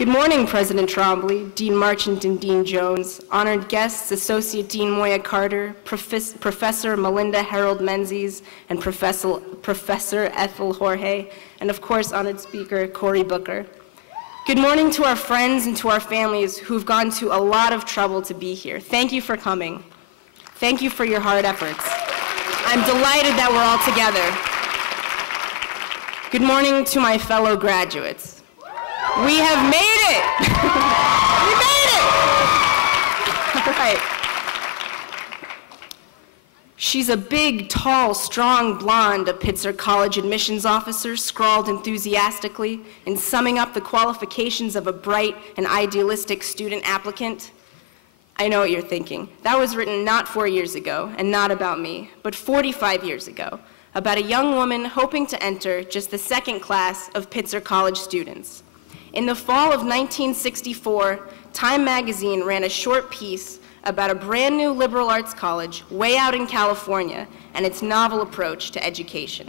Good morning, President Trombley, Dean Marchant and Dean Jones, honored guests, Associate Dean Moya Carter, Professor Melinda Harold Menzies, and Professor Ethel Jorge, and of course, honored speaker Cory Booker. Good morning to our friends and to our families who've gone to a lot of trouble to be here. Thank you for coming. Thank you for your hard efforts. I'm delighted that we're all together. Good morning to my fellow graduates. We have made it! We made it! All right. She's a big, tall, strong blonde, a Pitzer College admissions officer scrawled enthusiastically in summing up the qualifications of a bright and idealistic student applicant. I know what you're thinking. That was written not 4 years ago, and not about me, but 45 years ago, about a young woman hoping to enter just the second class of Pitzer College students. In the fall of 1964, Time magazine ran a short piece about a brand new liberal arts college way out in California and its novel approach to education.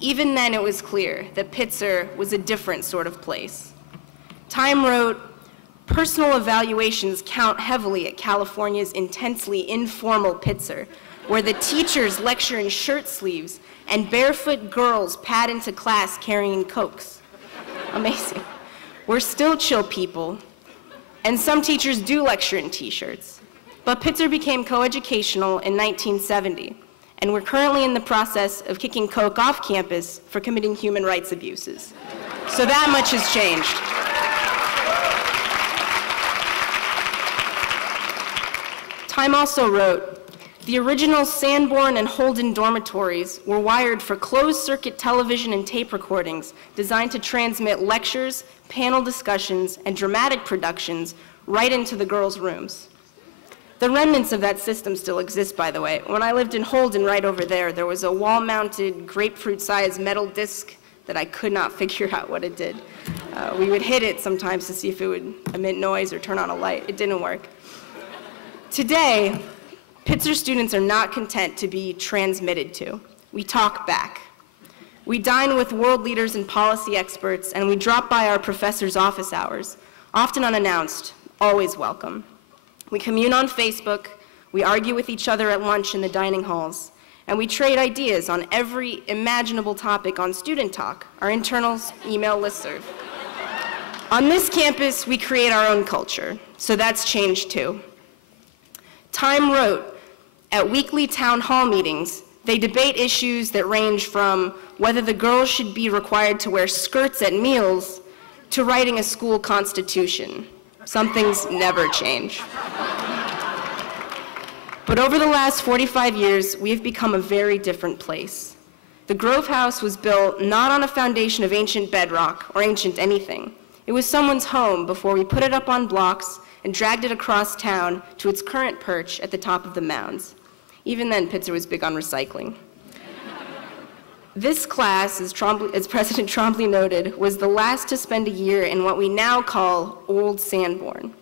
Even then, it was clear that Pitzer was a different sort of place. Time wrote, "Personal evaluations count heavily at California's intensely informal Pitzer, where the teachers lecture in shirt sleeves and barefoot girls pad into class carrying Cokes." Amazing. We're still chill people, and some teachers do lecture in t-shirts. But Pitzer became coeducational in 1970, and we're currently in the process of kicking Coke off campus for committing human rights abuses. So that much has changed. Time also wrote, "The original Sanborn and Holden dormitories were wired for closed-circuit television and tape recordings designed to transmit lectures, panel discussions, and dramatic productions right into the girls' rooms." The remnants of that system still exist, by the way. When I lived in Holden, right over there, there was a wall-mounted grapefruit-sized metal disc that I could not figure out what it did. We would hit it sometimes to see if it would emit noise or turn on a light. It didn't work. Today, Pitzer students are not content to be transmitted to. We talk back. We dine with world leaders and policy experts, and we drop by our professors' office hours, often unannounced, always welcome. We commune on Facebook, we argue with each other at lunch in the dining halls, and we trade ideas on every imaginable topic on Student Talk, our internal email listserv. On this campus, we create our own culture, so that's changed too. Time wrote, "At weekly town hall meetings, they debate issues that range from whether the girls should be required to wear skirts at meals to writing a school constitution. Some things never change." But over the last 45 years, we have become a very different place. The Grove House was built not on a foundation of ancient bedrock or ancient anything. It was someone's home before we put it up on blocks and dragged it across town to its current perch at the top of the mounds. Even then, Pitzer was big on recycling. This class, as President Trombley noted, was the last to spend a year in what we now call Old Sanborn.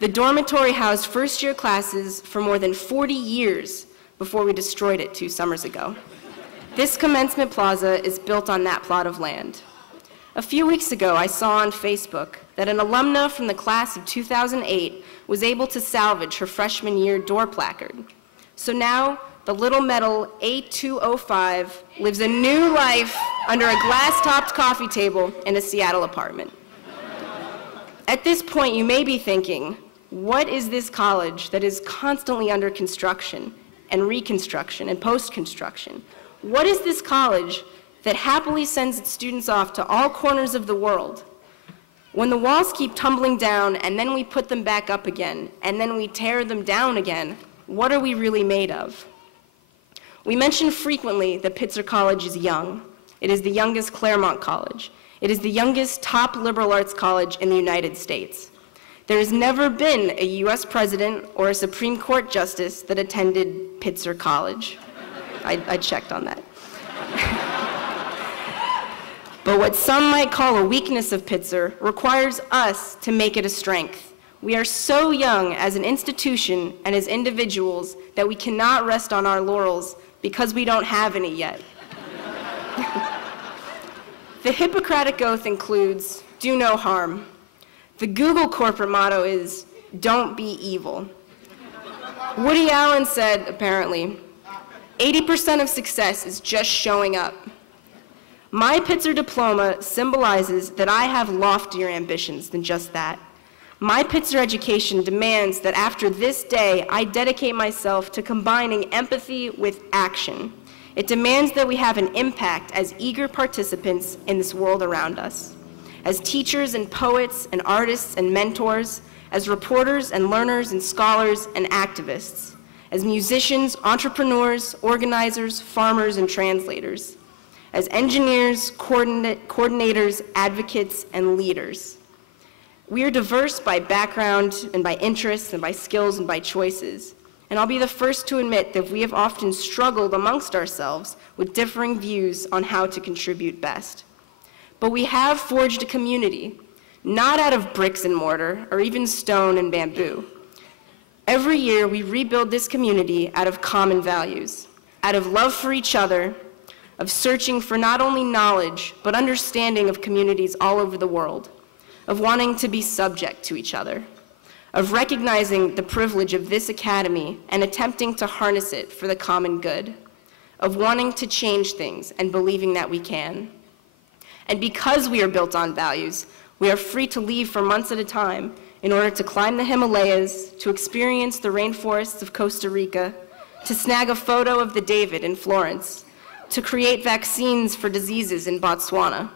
The dormitory housed first-year classes for more than 40 years before we destroyed it 2 summers ago. This commencement plaza is built on that plot of land. A few weeks ago, I saw on Facebook that an alumna from the class of 2008 was able to salvage her freshman year door placard. So now, the little metal A205 lives a new life under a glass-topped coffee table in a Seattle apartment. At this point, you may be thinking, what is this college that is constantly under construction and reconstruction and post-construction? What is this college that happily sends its students off to all corners of the world? When the walls keep tumbling down and then we put them back up again and then we tear them down again, what are we really made of? We mention frequently that Pitzer College is young. It is the youngest Claremont college. It is the youngest top liberal arts college in the United States. There has never been a US president or a Supreme Court justice that attended Pitzer College. I checked on that. But what some might call a weakness of Pitzer requires us to make it a strength. We are so young as an institution and as individuals that we cannot rest on our laurels because we don't have any yet. The Hippocratic Oath includes, do no harm. The Google corporate motto is, don't be evil. Woody Allen said, apparently, 80% of success is just showing up. My Pitzer diploma symbolizes that I have loftier ambitions than just that. My Pitzer education demands that after this day, I dedicate myself to combining empathy with action. It demands that we have an impact as eager participants in this world around us, as teachers and poets and artists and mentors, as reporters and learners and scholars and activists, as musicians, entrepreneurs, organizers, farmers, and translators, as engineers, coordinators, advocates, and leaders. We are diverse by background and by interests and by skills and by choices. And I'll be the first to admit that we have often struggled amongst ourselves with differing views on how to contribute best. But we have forged a community, not out of bricks and mortar or even stone and bamboo. Every year we rebuild this community out of common values, out of love for each other, of searching for not only knowledge, but understanding of communities all over the world, of wanting to be subject to each other, of recognizing the privilege of this academy and attempting to harness it for the common good, of wanting to change things and believing that we can. And because we are built on values, we are free to leave for months at a time in order to climb the Himalayas, to experience the rainforests of Costa Rica, to snag a photo of the David in Florence, to create vaccines for diseases in Botswana,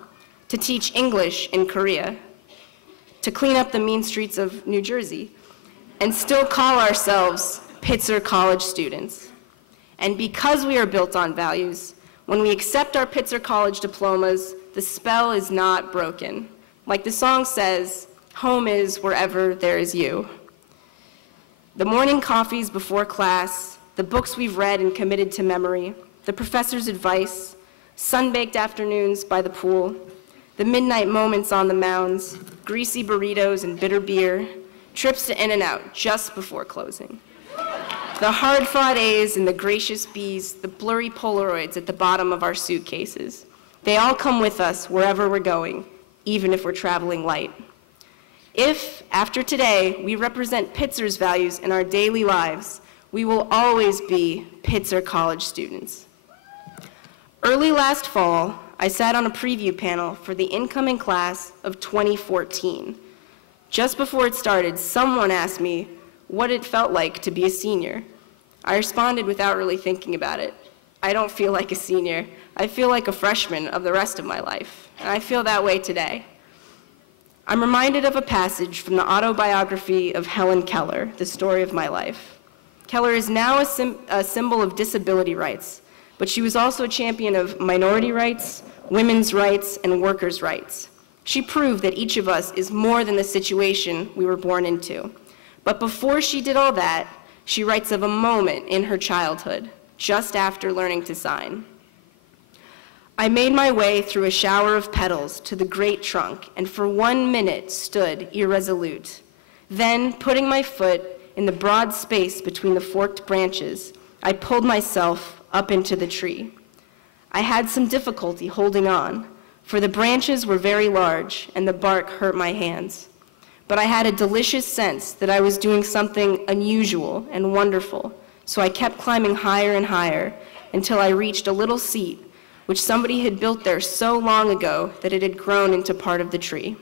to teach English in Korea, to clean up the mean streets of New Jersey, and still call ourselves Pitzer College students. And because we are built on values, when we accept our Pitzer College diplomas, the spell is not broken. Like the song says, home is wherever there is you. The morning coffees before class, the books we've read and committed to memory, the professor's advice, sun-baked afternoons by the pool, the midnight moments on the mounds, greasy burritos and bitter beer, trips to In-N-Out just before closing. The hard-fought A's and the gracious B's, the blurry Polaroids at the bottom of our suitcases. They all come with us wherever we're going, even if we're traveling light. If, after today, we represent Pitzer's values in our daily lives, we will always be Pitzer College students. Early last fall, I sat on a preview panel for the incoming class of 2014. Just before it started, someone asked me what it felt like to be a senior. I responded without really thinking about it. I don't feel like a senior. I feel like a freshman of the rest of my life, and I feel that way today. I'm reminded of a passage from the autobiography of Helen Keller, The Story of My Life. Keller is now a symbol of disability rights, but she was also a champion of minority rights, women's rights, and workers' rights. She proved that each of us is more than the situation we were born into. But before she did all that, she writes of a moment in her childhood, just after learning to sign. I made my way through a shower of petals to the great trunk, and for 1 minute stood irresolute. Then, putting my foot in the broad space between the forked branches, I pulled myself up into the tree. I had some difficulty holding on, for the branches were very large and the bark hurt my hands. But I had a delicious sense that I was doing something unusual and wonderful, so I kept climbing higher and higher until I reached a little seat which somebody had built there so long ago that it had grown into part of the tree.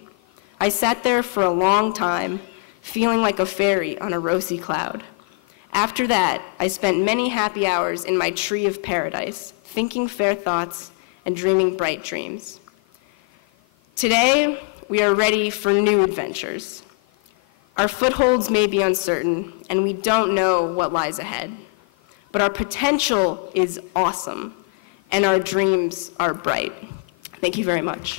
I sat there for a long time, feeling like a fairy on a rosy cloud. After that, I spent many happy hours in my tree of paradise, thinking fair thoughts and dreaming bright dreams. Today, we are ready for new adventures. Our footholds may be uncertain, and we don't know what lies ahead. But our potential is awesome, and our dreams are bright. Thank you very much.